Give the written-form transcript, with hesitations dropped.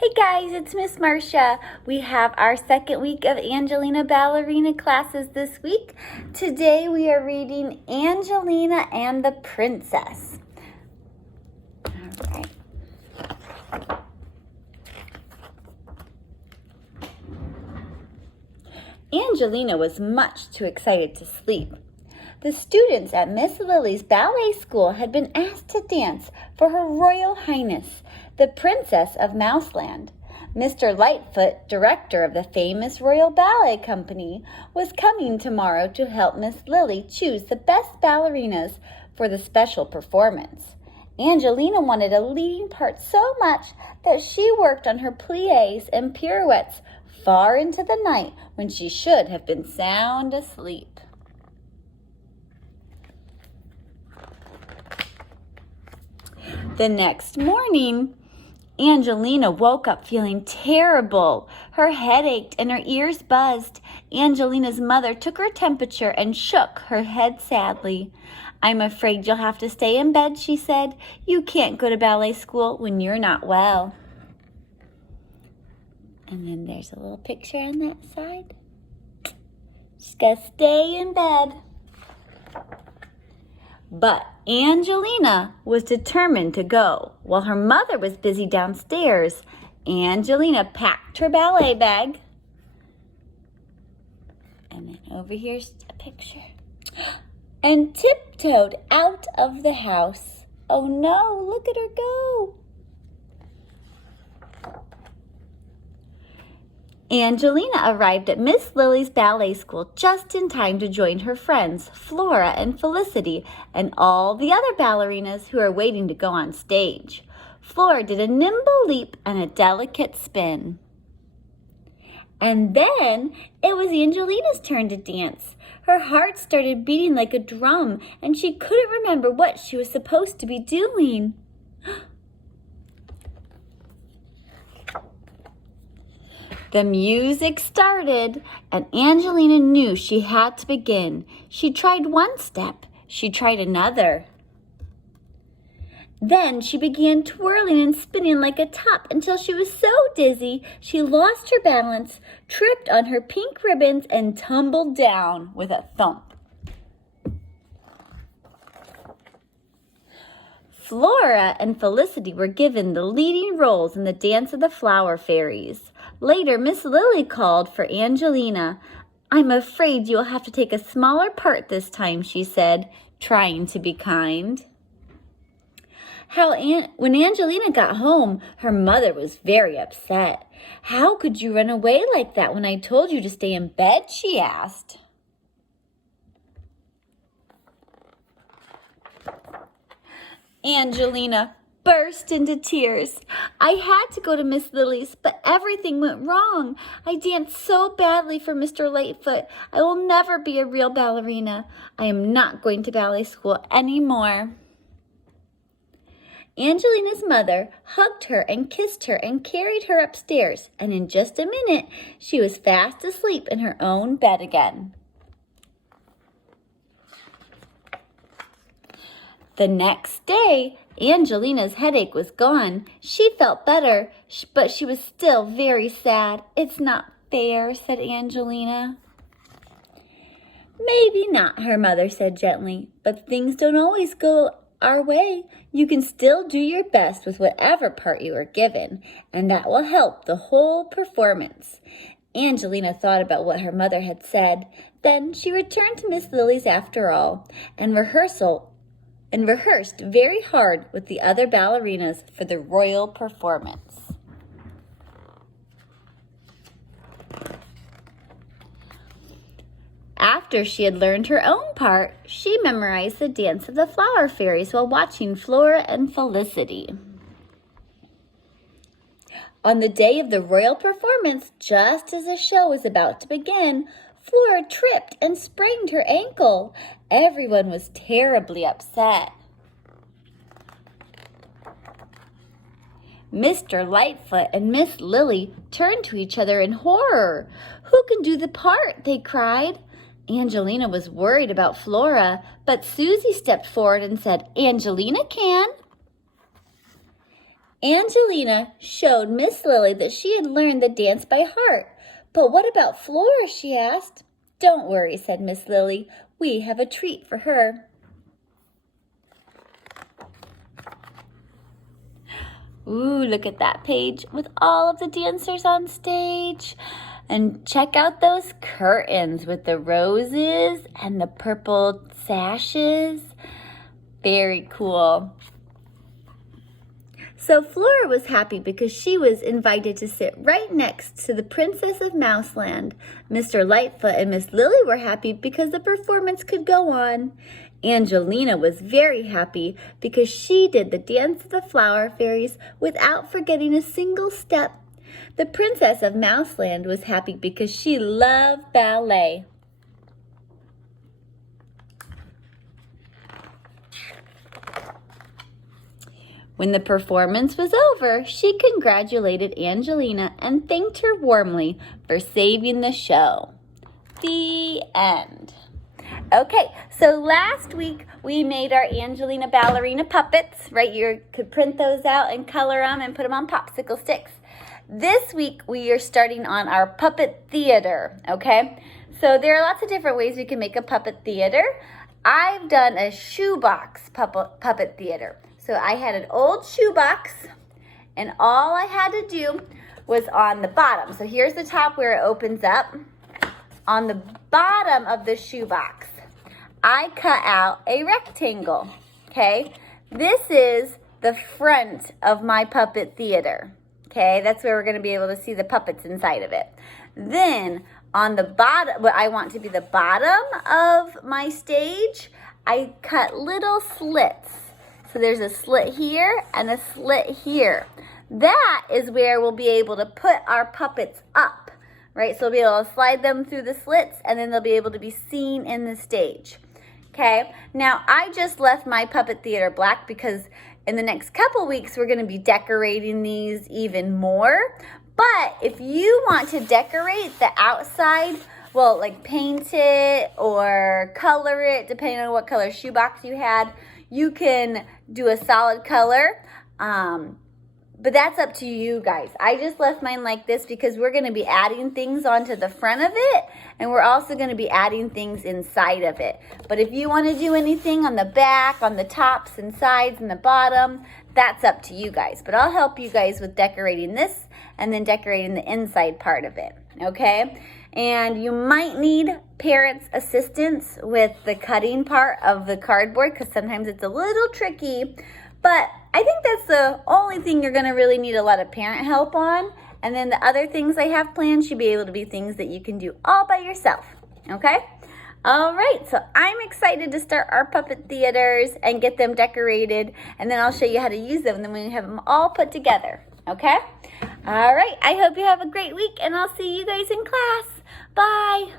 Hey guys, it's Miss Marcia. We have our second week of Angelina Ballerina classes this week. Today we are reading Angelina and the Princess. All right. Angelina was much too excited to sleep. The students at Miss Lily's ballet school had been asked to dance for Her Royal Highness, the Princess of Mouseland. Mr. Lightfoot, director of the famous Royal Ballet Company, was coming tomorrow to help Miss Lily choose the best ballerinas for the special performance. Angelina wanted a leading part so much that she worked on her pliés and pirouettes far into the night when she should have been sound asleep. The next morning, Angelina woke up feeling terrible. Her head ached and her ears buzzed. Angelina's mother took her temperature and shook her head sadly. "I'm afraid you'll have to stay in bed," she said. "You can't go to ballet school when you're not well." And then there's a little picture on that side. She's got to stay in bed. But Angelina was determined to go. While her mother was busy downstairs, Angelina packed her ballet bag. And then over here's a picture. And tiptoed out of the house. Oh no, look at her go. Angelina arrived at Miss Lily's ballet school just in time to join her friends, Flora and Felicity, and all the other ballerinas who are waiting to go on stage. Flora did a nimble leap and a delicate spin. And then it was Angelina's turn to dance. Her heart started beating like a drum, and she couldn't remember what she was supposed to be doing. The music started, and Angelina knew she had to begin. She tried one step. She tried another. Then she began twirling and spinning like a top until she was so dizzy she lost her balance, tripped on her pink ribbons, and tumbled down with a thump. Flora and Felicity were given the leading roles in the Dance of the Flower Fairies. Later, Miss Lily called for Angelina. "I'm afraid you'll have to take a smaller part this time," she said, trying to be kind. When Angelina got home, her mother was very upset. "How could you run away like that when I told you to stay in bed?" she asked. Angelina burst into tears. "I had to go to Miss Lily's, but everything went wrong. I danced so badly for Mr. Lightfoot. I will never be a real ballerina. I am not going to ballet school anymore." Angelina's mother hugged her and kissed her and carried her upstairs, and in just a minute, she was fast asleep in her own bed again. The next day, Angelina's headache was gone. She felt better, but she was still very sad. "It's not fair," said Angelina. "Maybe not," her mother said gently, "but things don't always go our way. You can still do your best with whatever part you are given, and that will help the whole performance." Angelina thought about what her mother had said. Then she returned to Miss Lily's after all, and rehearsed very hard with the other ballerinas for the royal performance. After she had learned her own part, she memorized the Dance of the Flower Fairies while watching Flora and Felicity. On the day of the royal performance, just as the show was about to begin, Flora tripped and sprained her ankle. Everyone was terribly upset. Mr. Lightfoot and Miss Lily turned to each other in horror. "Who can do the part?" they cried. Angelina was worried about Flora, but Susie stepped forward and said, "Angelina can." Angelina showed Miss Lily that she had learned the dance by heart. But what about Flora? She asked. Don't worry, said Miss Lily. We have a treat for her. Ooh, look at that page with all of the dancers on stage. And check out those curtains with the roses and the purple sashes. Very cool. So Flora was happy because she was invited to sit right next to the Princess of Mouseland. Mr. Lightfoot and Miss Lily were happy because the performance could go on. Angelina was very happy because she did the dance of the flower fairies without forgetting a single step. The Princess of Mouseland was happy because she loved ballet. When the performance was over, she congratulated Angelina and thanked her warmly for saving the show. The end. Okay, so last week we made our Angelina Ballerina puppets, right? You could print those out and color them and put them on popsicle sticks. This week we are starting on our puppet theater, okay? So there are lots of different ways we can make a puppet theater. I've done a shoebox puppet theater. So I had an old shoebox, and all I had to do was on the bottom. So here's the top where it opens up. On the bottom of the shoebox, I cut out a rectangle, okay? This is the front of my puppet theater, okay? That's where we're gonna be able to see the puppets inside of it. Then on the bottom, what I want to be the bottom of my stage, I cut little slits. So there's a slit here and a slit here. That is where we'll be able to put our puppets up, right? So we'll be able to slide them through the slits and then they'll be able to be seen in the stage. Okay, now I just left my puppet theater black because in the next couple weeks we're gonna be decorating these even more. But if you want to decorate the outside, well, like paint it or color it, depending on what color shoebox you had, you can do a solid color, but that's up to you guys. I just left mine like this because we're gonna be adding things onto the front of it, and we're also gonna be adding things inside of it. But if you wanna do anything on the back, on the tops and sides and the bottom, that's up to you guys. But I'll help you guys with decorating this and then decorating the inside part of it, okay? And you might need parents' assistance with the cutting part of the cardboard because sometimes it's a little tricky, but I think that's the only thing you're gonna really need a lot of parent help on. And then the other things I have planned should be able to be things that you can do all by yourself, okay? All right, so I'm excited to start our puppet theaters and get them decorated, and then I'll show you how to use them, and then we have them all put together, okay? All right, I hope you have a great week, and I'll see you guys in class. Bye.